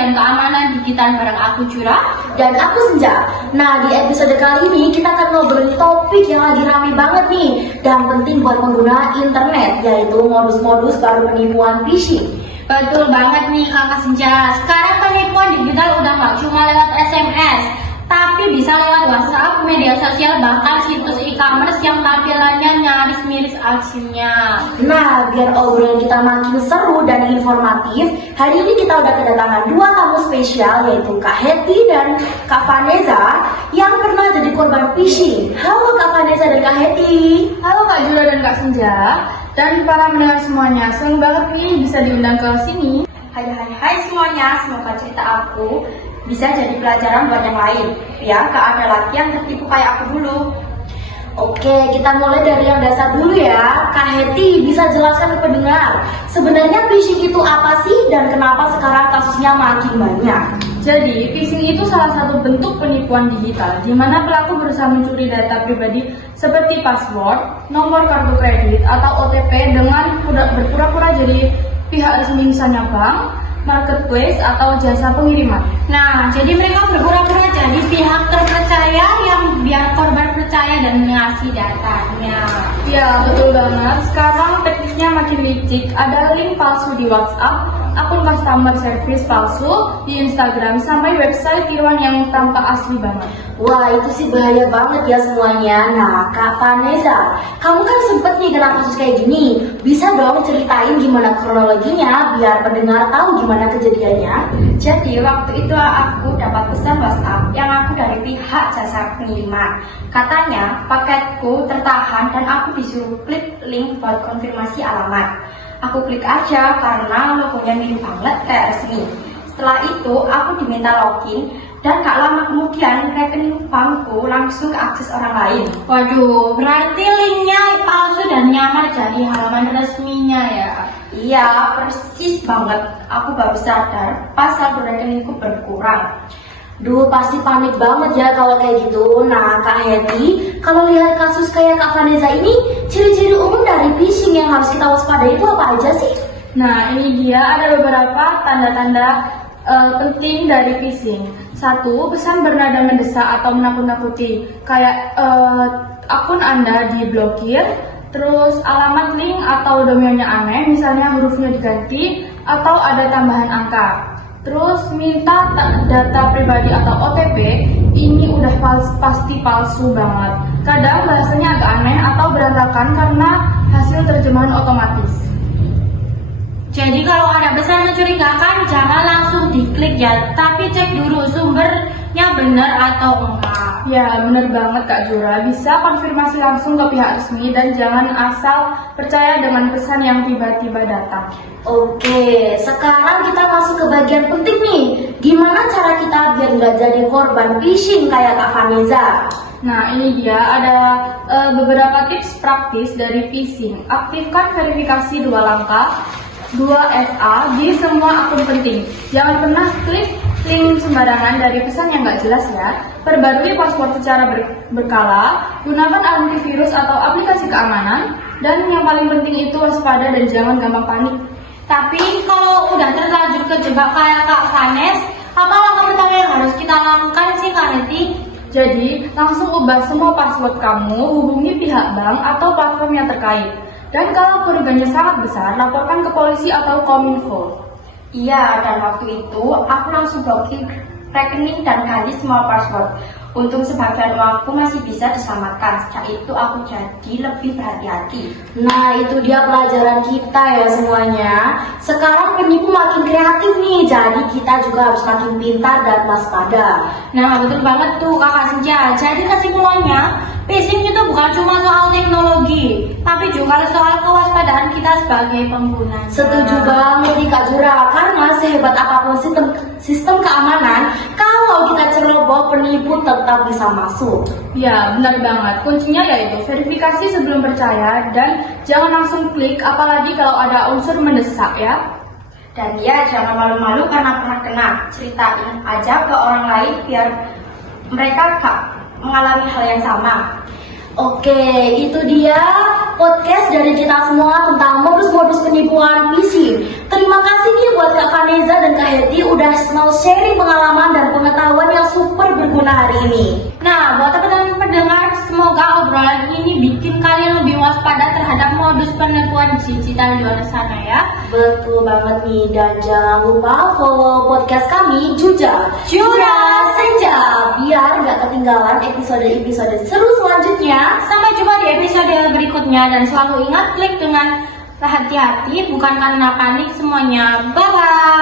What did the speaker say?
dan keamanan digital bareng aku Jura Dan aku Senja. Nah, di episode kali ini kita akan ngobrolin topik yang lagi rame banget nih dan penting buat pengguna internet, yaitu modus-modus baru penipuan phishing. Betul banget nih Kakak Senja. Sekarang penipuan digital udah nggak cuma lewat SMS, tapi bisa lewat WhatsApp, media sosial, bahkan situs e-commerce yang tampilannya nyaris mirip aslinya. Nah, biar obrolan kita makin seru dan informatif, hari ini kita udah kedatangan dua tamu spesial, yaitu Kak Hetty dan Kak Vanessa yang pernah jadi korban phishing. Halo Kak Vanessa dan Kak Hetty. Halo Kak Jura dan Kak Senja, dan para pendengar semuanya, senang banget nih bisa diundang ke sini. Hai semuanya, semoga cerita aku bisa jadi pelajaran buat yang lain, biar gak ada lagi yang tertipu kayak aku dulu. Oke, kita mulai dari yang dasar dulu ya. Kak Hetty, bisa jelaskan ke pendengar, sebenarnya phishing itu apa sih dan kenapa sekarang kasusnya makin banyak? Jadi, phishing itu salah satu bentuk penipuan digital di mana pelaku berusaha mencuri data pribadi seperti password, nomor kartu kredit, atau OTP dengan berpura-pura jadi pihak resmi, misalnya bank, marketplace, atau jasa pengiriman. Nah, jadi mereka berpura-pura jadi pihak terpercaya yang biar korban percaya dan mengasih datanya. Ya, betul banget. Sekarang tekniknya makin licik. Ada link palsu di WhatsApp, akun customer service palsu di Instagram, sampai website tiruan yang tampak asli banget. Wah, itu sih bahaya banget ya semuanya. Nah, Kak Vanessa, kamu kan sempet nih kena kasus kayak gini. Bisa dong ceritain gimana kronologinya biar pendengar tahu gimana kejadiannya? Jadi waktu itu aku dapat pesan WhatsApp yang aku dari pihak jasa pengiriman. Katanya paketku tertahan dan aku disuruh klik link buat konfirmasi alamat. Aku klik aja karena logonya mirip banget kayak resmi. Setelah itu aku diminta login dan gak lama kemudian rekening bankku langsung keakses orang lain. Waduh, berarti linknya palsu dan nyamar jadi halaman resminya ya? Iya, persis banget. Aku baru sadar pas saldo rekeningku berkurang. Duh, pasti panik banget ya kalau kayak gitu. Nah, Kak Hetty, kalau lihat kasus kayak Kak Vanessa ini, ciri-ciri umum dari phishing yang harus kita waspadai itu apa aja sih? Nah, ini dia ada beberapa tanda-tanda penting dari phishing. Satu, pesan bernada mendesak atau menakut-nakuti, kayak akun Anda diblokir, terus alamat link atau domainnya aneh, misalnya hurufnya diganti atau ada tambahan angka. Terus minta data pribadi atau OTP, ini udah pasti palsu banget. Kadang bahasanya agak aneh atau berantakan karena hasil terjemahan otomatis. Jadi kalau ada pesan mencurigakan, jangan langsung diklik ya, tapi cek dulu sumbernya benar atau enggak. Ya, benar banget Kak Jura. Bisa konfirmasi langsung ke pihak resmi dan jangan asal percaya dengan pesan yang tiba-tiba datang. Oke, sekarang kita masuk ke bagian penting nih. Gimana cara kita biar nggak jadi korban phishing kayak Kak Vanessa? Nah, ini dia ada beberapa tips praktis dari phishing. Aktifkan verifikasi 2 langkah, 2FA di semua akun penting. Jangan pernah klik link sembarangan dari pesan yang nggak jelas ya. Perbarui password secara berkala, gunakan antivirus atau aplikasi keamanan, dan yang paling penting itu waspada dan jangan gampang panik. Tapi kalau udah terlanjur kejebak kayak Kak Vanessa, apa langkah pertama yang harus kita lakukan sih Kak Hetty? Jadi, langsung ubah semua password kamu, hubungi pihak bank atau platform yang terkait. Dan kalau kerugiannya sangat besar, laporkan ke polisi atau Kominfo. Iya, dan waktu itu aku langsung blokir rekening dan ganti semua password. Untung sebagian uangku masih bisa diselamatkan. Sejak itu aku jadi lebih berhati-hati. Nah, itu dia pelajaran kita ya semuanya. Sekarang penipu makin kreatif nih, jadi kita juga harus makin pintar dan waspada. Nah, betul banget tuh Kakak Senja. Jadi kesimpulannya, phishing itu bukan cuma soal teknologi, tapi juga soal kewaspadaan kita sebagai pengguna. Setuju banget nih Kak Jura, karena sehebat apapun sistem keamanan, kalau kita ceroboh, penipu tetap bisa masuk. Ya, benar banget. Kuncinya yaitu verifikasi sebelum percaya dan jangan langsung klik, apalagi kalau ada unsur mendesak ya. Dan ya, jangan malu-malu karena pernah kena. Ceritain aja ke orang lain biar mereka gak mengalami hal yang sama. Oke, itu dia podcast dari kita semua tentang modus-modus penipuan phishing. Terima kasih nih buat Kak Vanessa dan Kak Hetty udah mau sharing pengalaman dan pengetahuan yang super berguna hari ini. Nah, buat teman-teman pendengar, semoga obrolan ini bikin kalian lebih waspada terhadap modus penipuan digital di luar sana ya. Betul banget nih, dan jangan lupa follow podcast kami Juja Senja biar nggak ketinggalan episode-episode seru selanjutnya. Sampai jumpa di episode berikutnya dan selalu ingat klik dengan hati-hati bukan karena panik semuanya. Bye bye.